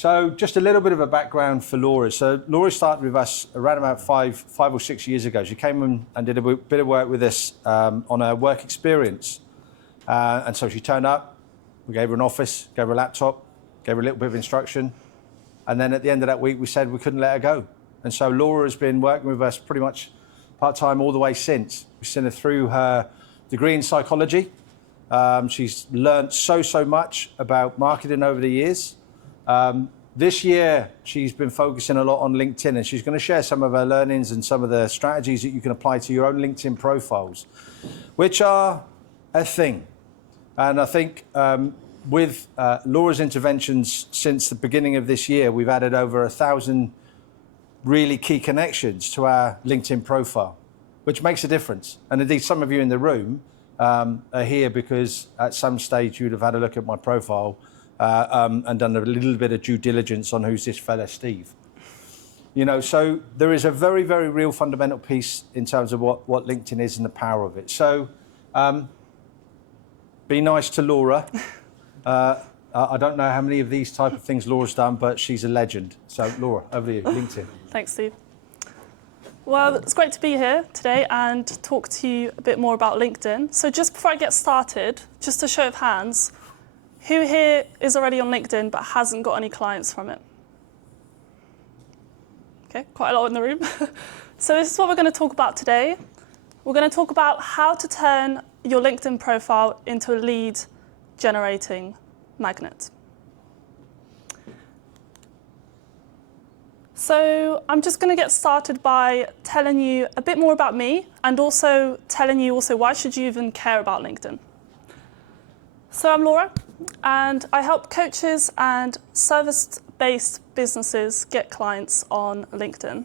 So just a little bit of a background for Laura. So Laura started with us around about five or 6 years ago. She came and did a bit of work with us on her work experience. And so she turned up, we gave her an office, gave her a laptop, gave her a little bit of instruction. And then at the end of that week, we said we couldn't let her go. And so Laura has been working with us pretty much part-time all the way since. We've seen her through her degree in psychology. She's learned so much about marketing over the years. This year, she's been focusing a lot on LinkedIn, and she's going to share some of her learnings and some of the strategies that you can apply to your own LinkedIn profiles, which are a thing. And I think with Laura's interventions since the beginning of this year, we've added over 1,000 really key connections to our LinkedIn profile, which makes a difference. And indeed, some of you in the room are here because at some stage you'd have had a look at my profile and done a little bit of due diligence on who's this fella Steve. You know, so there is a very, very real fundamental piece in terms of what LinkedIn is and the power of it. So be nice to Laura. I don't know how many of these type of things Laura's done, but she's a legend. So Laura, over to you, LinkedIn. Thanks, Steve. Well, it's great to be here today and talk to you a bit more about LinkedIn. So just before I get started, just a show of hands, who here is already on LinkedIn but hasn't got any clients from it? Okay, quite a lot in the room. So this is what we're going to talk about today. We're going to talk about how to turn your LinkedIn profile into a lead generating magnet. So I'm just going to get started by telling you a bit more about me and also telling you why should you even care about LinkedIn. So I'm Laura, and I help coaches and service-based businesses get clients on LinkedIn.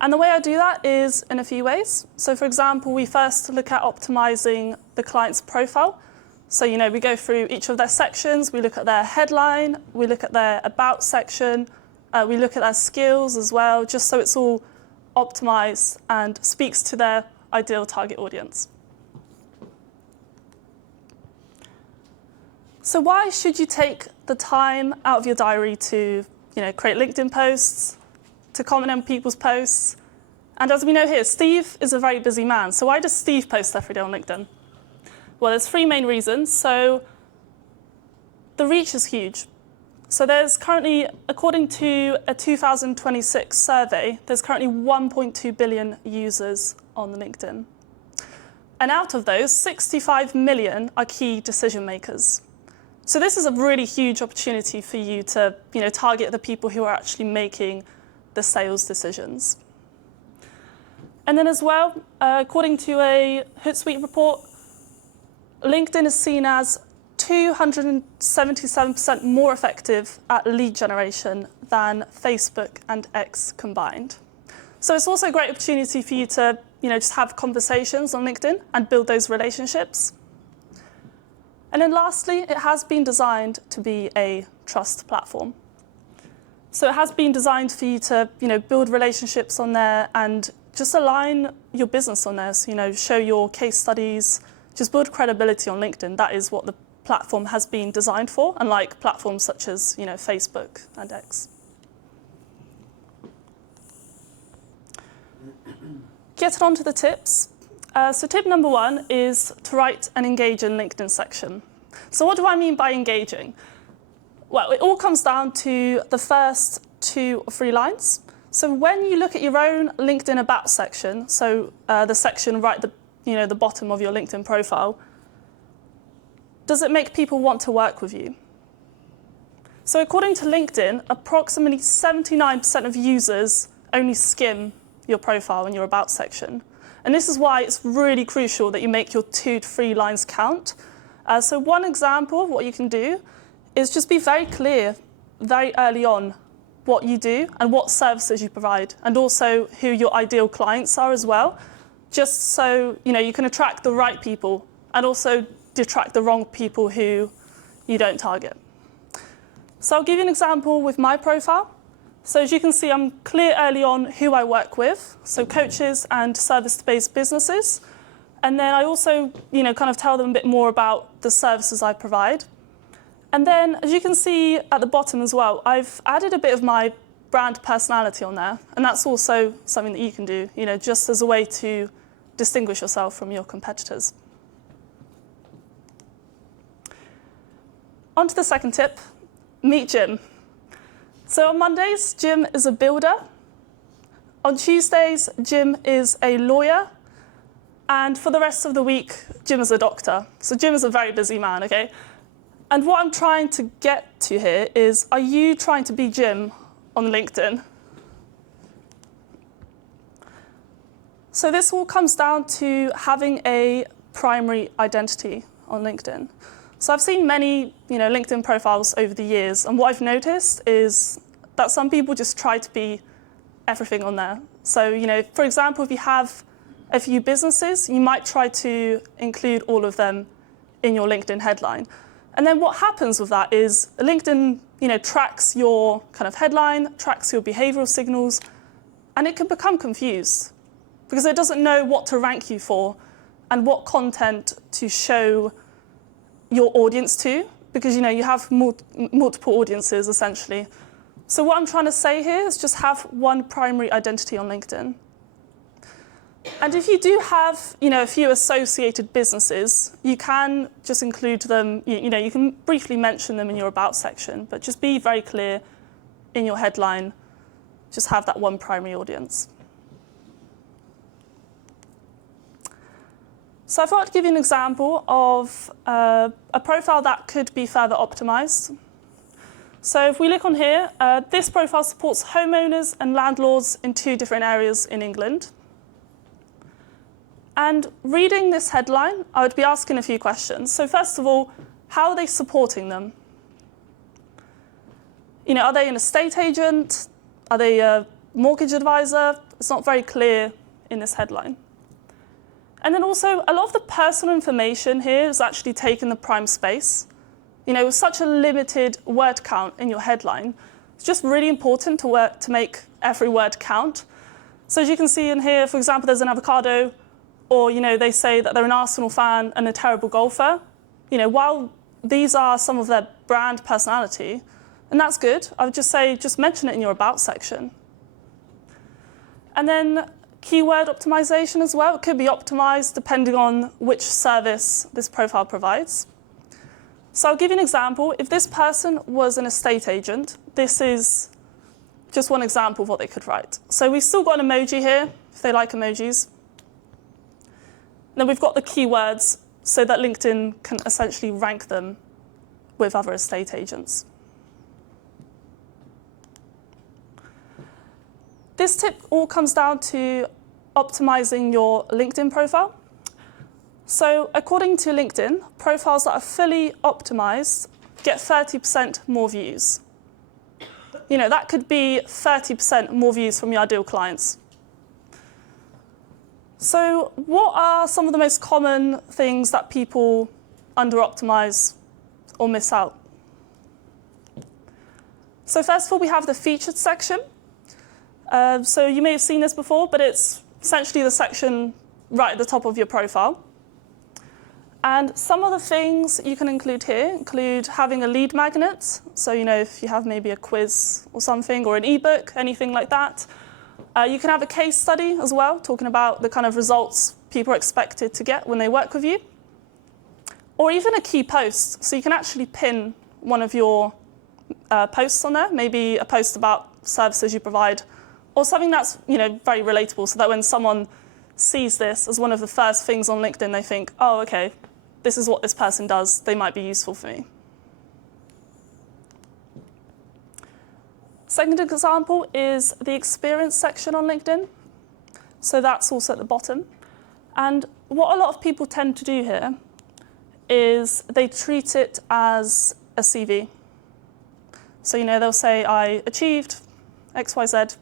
And the way I do that is in a few ways. So for example, we first look at optimizing the client's profile. So, you know, we go through each of their sections, we look at their headline, we look at their about section, we look at their skills as well, just so it's all optimized and speaks to their ideal target audience. So why should you take the time out of your diary to, you know, create LinkedIn posts, to comment on people's posts? And as we know here, Steve is a very busy man. So why does Steve post every day on LinkedIn? Well, there's three main reasons. So the reach is huge. So there's currently, according to a 2026 survey, there's currently 1.2 billion users on LinkedIn. And out of those, 65 million are key decision makers. So this is a really huge opportunity for you to, you know, target the people who are actually making the sales decisions. And then as well, according to a Hootsuite report, LinkedIn is seen as 277% more effective at lead generation than Facebook and X combined. So it's also a great opportunity for you to, you know, just have conversations on LinkedIn and build those relationships. And then lastly, it has been designed to be a trust platform. So it has been designed for you to, you know, build relationships on there and just align your business on there. So, you know, show your case studies, just build credibility on LinkedIn. That is what the platform has been designed for, unlike platforms such as, you know, Facebook and X. Getting on to the tips. So tip number one is to write an engage in LinkedIn section. So what do I mean by engaging? Well, it all comes down to the first 2 or 3 lines. So when you look at your own LinkedIn about section, so the section right at the bottom of your LinkedIn profile, does it make people want to work with you? So according to LinkedIn, approximately 79% of users only skim your profile in your about section. And this is why it's really crucial that you make your 2 to 3 lines count. So one example of what you can do is just be very clear very early on what you do and what services you provide, and also who your ideal clients are as well, just so you can attract the right people and also detract the wrong people who you don't target. So I'll give you an example with my profile. So as you can see, I'm clear early on who I work with, so coaches and service-based businesses. And then I also, kind of tell them a bit more about the services I provide. And then, as you can see at the bottom as well, I've added a bit of my brand personality on there, and that's also something that you can do, just as a way to distinguish yourself from your competitors. On to the second tip, meet Jim. So on Mondays, Jim is a builder. On Tuesdays, Jim is a lawyer. And for the rest of the week, Jim is a doctor. So Jim is a very busy man, okay? And what I'm trying to get to here is, are you trying to be Jim on LinkedIn? So this all comes down to having a primary identity on LinkedIn. So I've seen many, LinkedIn profiles over the years, and what I've noticed is that some people just try to be everything on there. So, for example, if you have a few businesses, you might try to include all of them in your LinkedIn headline. And then what happens with that is LinkedIn, tracks your kind of headline, tracks your behavioral signals, and it can become confused because it doesn't know what to rank you for and what content to show your audience to, because you have multiple audiences essentially. So what I'm trying to say here is just have one primary identity on LinkedIn. And if you do have, a few associated businesses, you can just include them. You can briefly mention them in your about section, but just be very clear in your headline. Just have that one primary audience. So I thought I'd give you an example of a profile that could be further optimized. So if we look on here, this profile supports homeowners and landlords in 2 different areas in England. And reading this headline, I would be asking a few questions. So first of all, how are they supporting them? Are they an estate agent? Are they a mortgage advisor? It's not very clear in this headline. And then also, a lot of the personal information here is actually taking the prime space. With such a limited word count in your headline, it's just really important to make every word count. So as you can see in here, for example, there's an avocado, or they say that they're an Arsenal fan and a terrible golfer. While these are some of their brand personality, and that's good, I would just say, just mention it in your about section. And then keyword optimization as well. It could be optimized depending on which service this profile provides. So I'll give you an example. If this person was an estate agent, this is just one example of what they could write. So we've still got an emoji here, if they like emojis. Then we've got the keywords so that LinkedIn can essentially rank them with other estate agents. This tip all comes down to optimizing your LinkedIn profile. So according to LinkedIn, profiles that are fully optimized get 30% more views. That could be 30% more views from your ideal clients. So what are some of the most common things that people under-optimize or miss out? So first of all, we have the featured section. So you may have seen this before, but it's essentially the section right at the top of your profile. And some of the things you can include here include having a lead magnet. So, if you have maybe a quiz or something, or an ebook, anything like that. You can have a case study as well, talking about the kind of results people are expected to get when they work with you. Or even a key post. So you can actually pin one of your posts on there, maybe a post about services you provide, or something that's very relatable, so that when someone sees this as one of the first things on LinkedIn, they think, oh, okay, this is what this person does. They might be useful for me. Second example is the experience section on LinkedIn. So that's also at the bottom. And what a lot of people tend to do here is they treat it as a CV. So, they'll say, I achieved X, Y, Z.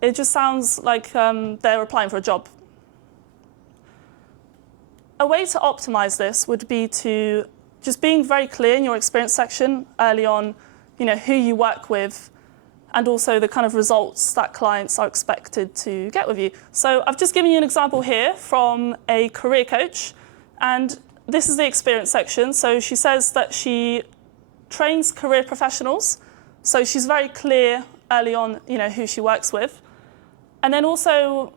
It just sounds like they're applying for a job. A way to optimize this would be to just being very clear in your experience section early on, who you work with, and also the kind of results that clients are expected to get with you. So I've just given you an example here from a career coach, and this is the experience section. So she says that she trains career professionals. So she's very clear early on, who she works with. And then also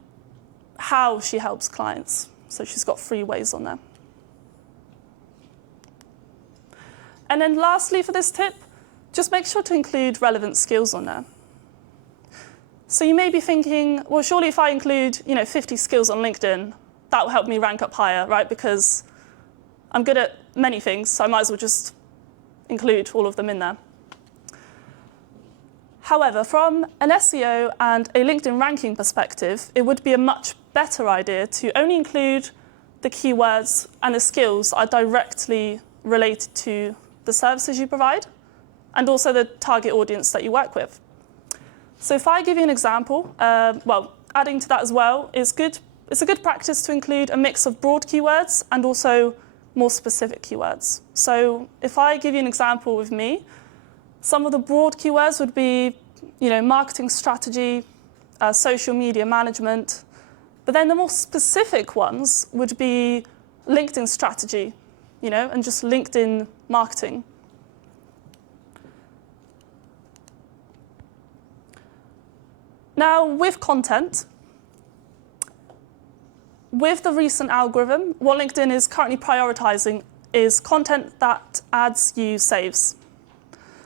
how she helps clients. So she's got 3 ways on there. And then lastly for this tip, just make sure to include relevant skills on there. So you may be thinking, well, surely if I include 50 skills on LinkedIn, that will help me rank up higher, right? Because I'm good at many things, so I might as well just include all of them in there. However, from an SEO and a LinkedIn ranking perspective, it would be a much better idea to only include the keywords and the skills that are directly related to the services you provide and also the target audience that you work with. So if I give you an example, adding to that as well, it's a good practice to include a mix of broad keywords and also more specific keywords. So if I give you an example with me, some of the broad keywords would be, marketing strategy, social media management, but then the more specific ones would be LinkedIn strategy, and just LinkedIn marketing. Now, with content, with the recent algorithm, what LinkedIn is currently prioritizing is content that adds you saves.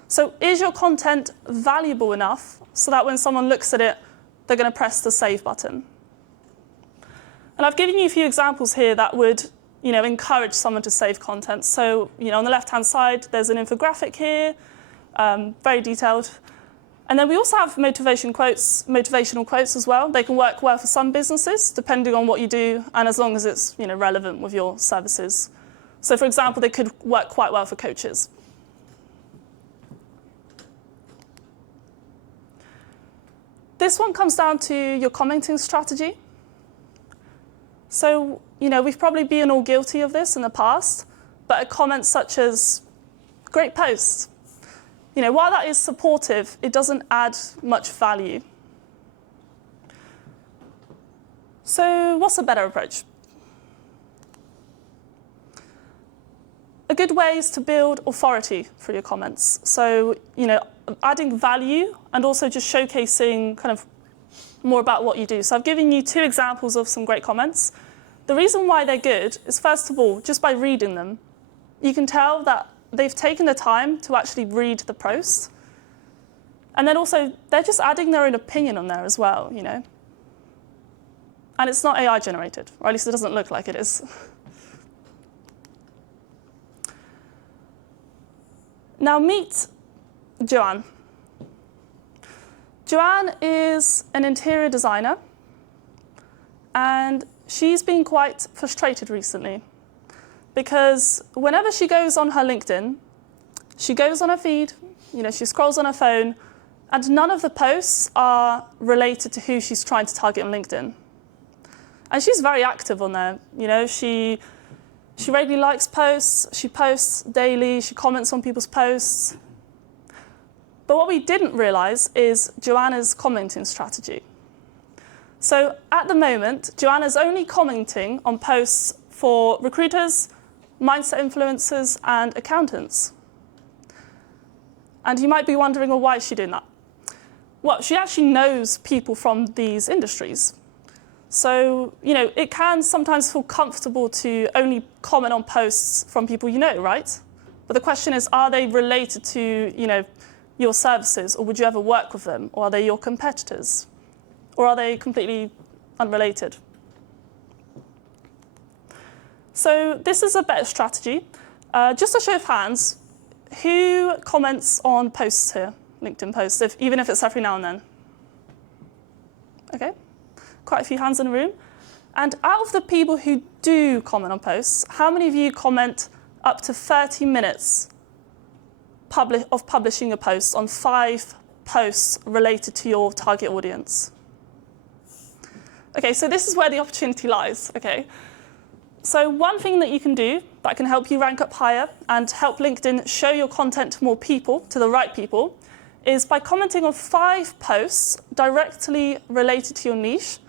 So is your content valuable enough so that when someone looks at it, they're going to press the save button? And I've given you a few examples here that would encourage someone to save content. So on the left-hand side, there's an infographic here, very detailed. And then we also have motivational quotes as well. They can work well for some businesses, depending on what you do, and as long as it's relevant with your services. So for example, they could work quite well for coaches. This one comes down to your commenting strategy. So, we've probably been all guilty of this in the past, but a comment such as, great post. While that is supportive, it doesn't add much value. So what's a better approach? A good way is to build authority through your comments. So, adding value and also just showcasing kind of more about what you do. So I've given you 2 examples of some great comments. The reason why they're good is, first of all, just by reading them, you can tell that they've taken the time to actually read the post. And then also, they're just adding their own opinion on there as well, And it's not AI generated, or at least it doesn't look like it is. Now meet Joanne. Joanne is an interior designer, and she's been quite frustrated recently because whenever she goes on her LinkedIn, she goes on her feed, she scrolls on her phone, and none of the posts are related to who she's trying to target on LinkedIn. And she's very active on there. She regularly likes posts, she posts daily, she comments on people's posts. But what we didn't realize is Joanna's commenting strategy. So at the moment, Joanna's only commenting on posts for recruiters, mindset influencers, and accountants. And you might be wondering, well, why is she doing that? Well, she actually knows people from these industries. So, it can sometimes feel comfortable to only comment on posts from people right? But the question is, are they related to, your services, or would you ever work with them? Or are they your competitors? Or are they completely unrelated? So this is a better strategy. Just a show of hands, who comments on posts here, LinkedIn posts, even if it's every now and then? Okay, quite a few hands in the room. And out of the people who do comment on posts, how many of you comment up to 30 minutes of publishing a post on 5 posts related to your target audience? Okay, so this is where the opportunity lies, okay? So one thing that you can do that can help you rank up higher and help LinkedIn show your content to more people, to the right people, is by commenting on 5 posts directly related to your niche.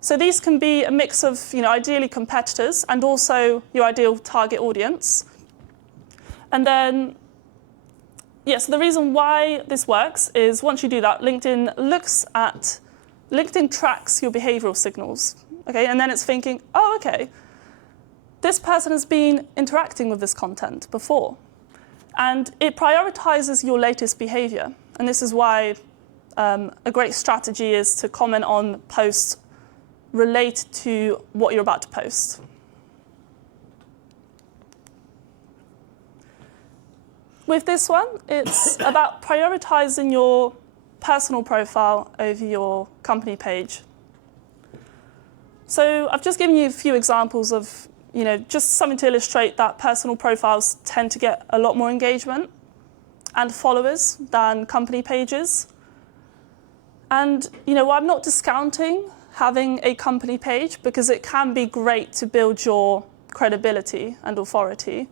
So these can be a mix of, ideally competitors and also your ideal target audience. And then So the reason why this works is once you do that, LinkedIn tracks your behavioral signals, okay? And then it's thinking, oh, okay, this person has been interacting with this content before. And it prioritizes your latest behavior. And this is why a great strategy is to comment on posts related to what you're about to post. With this one, it's about prioritizing your personal profile over your company page. So I've just given you a few examples of, just something to illustrate that personal profiles tend to get a lot more engagement and followers than company pages. And, I'm not discounting having a company page because it can be great to build your credibility and authority.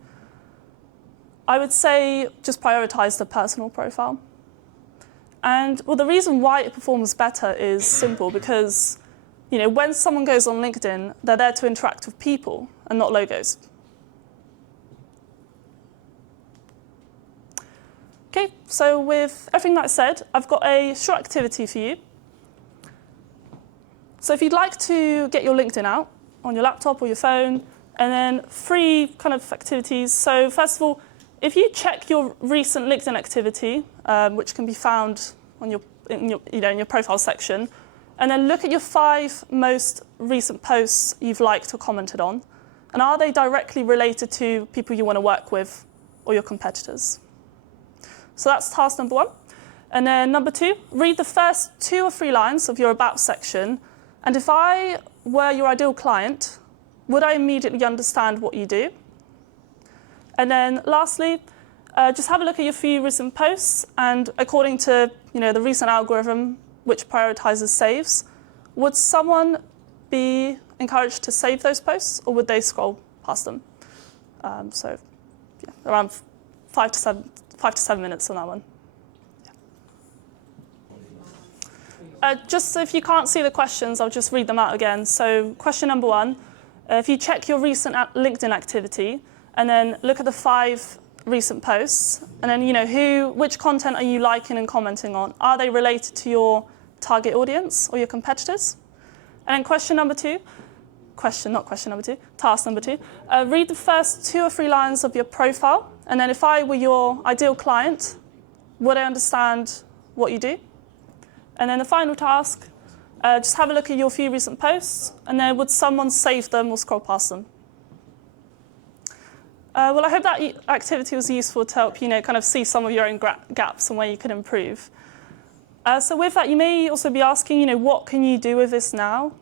I would say just prioritize the personal profile. And the reason why it performs better is simple because, when someone goes on LinkedIn, they're there to interact with people and not logos. Okay, so with everything that I said, I've got a short activity for you. So if you'd like to get your LinkedIn out on your laptop or your phone, and then 3 kind of activities. So first of all, if you check your recent LinkedIn activity, which can be found on in your profile section, and then look at your 5 most recent posts you've liked or commented on, and are they directly related to people you want to work with or your competitors? So that's task number 1. And then number 2, read the first 2 or 3 lines of your About section, and if I were your ideal client, would I immediately understand what you do? And then lastly, just have a look at your few recent posts, and according to the recent algorithm, which prioritizes saves, would someone be encouraged to save those posts, or would they scroll past them? Around 5 to 7 minutes on that one. Just so if you can't see the questions, I'll just read them out again. So question number 1, if you check your recent LinkedIn activity, and then look at the 5 recent posts, and then which content are you liking and commenting on? Are they related to your target audience or your competitors? And then task number 2, read the first 2 or 3 lines of your profile, and then if I were your ideal client, would I understand what you do? And then the final task, just have a look at your few recent posts, and then would someone save them or scroll past them? I hope that activity was useful to help kind of see some of your own gaps and where you could improve. So with that, you may also be asking, what can you do with this now?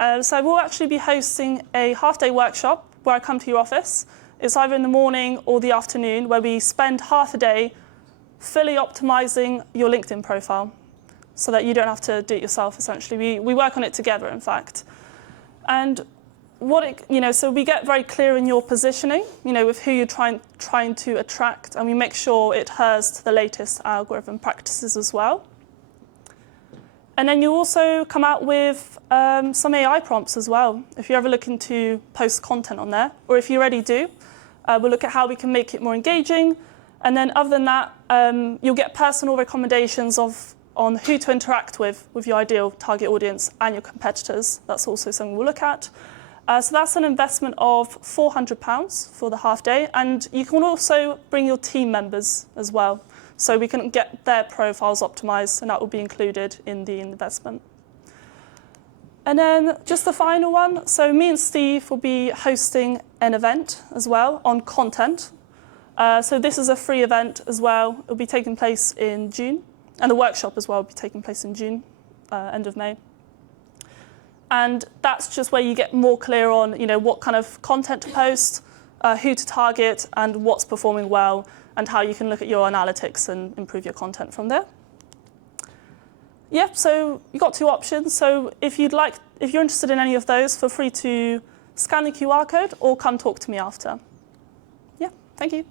So I will actually be hosting a half-day workshop where I come to your office. It's either in the morning or the afternoon, where we spend half a day fully optimizing your LinkedIn profile so that you don't have to do it yourself, essentially. We work on it together, in fact. And so we get very clear in your positioning, with who you're trying to attract, and we make sure it adheres to the latest algorithm practices as well. And then you also come out with some AI prompts as well, if you're ever looking to post content on there, or if you already do, we'll look at how we can make it more engaging. And then other than that, you'll get personal recommendations on who to interact with your ideal target audience and your competitors. That's also something we'll look at. So that's an investment of £400 for the half day. And you can also bring your team members as well. So we can get their profiles optimized, and that will be included in the investment. And then just the final one. So me and Steve will be hosting an event as well on content. So this is a free event as well. It will be taking place in June. And the workshop as well will be taking place in June, end of May. And that's just where you get more clear on, what kind of content to post, who to target, and what's performing well, and how you can look at your analytics and improve your content from there. Yeah, so you've got 2 options. So if you're interested in any of those, feel free to scan the QR code or come talk to me after. Yeah, thank you.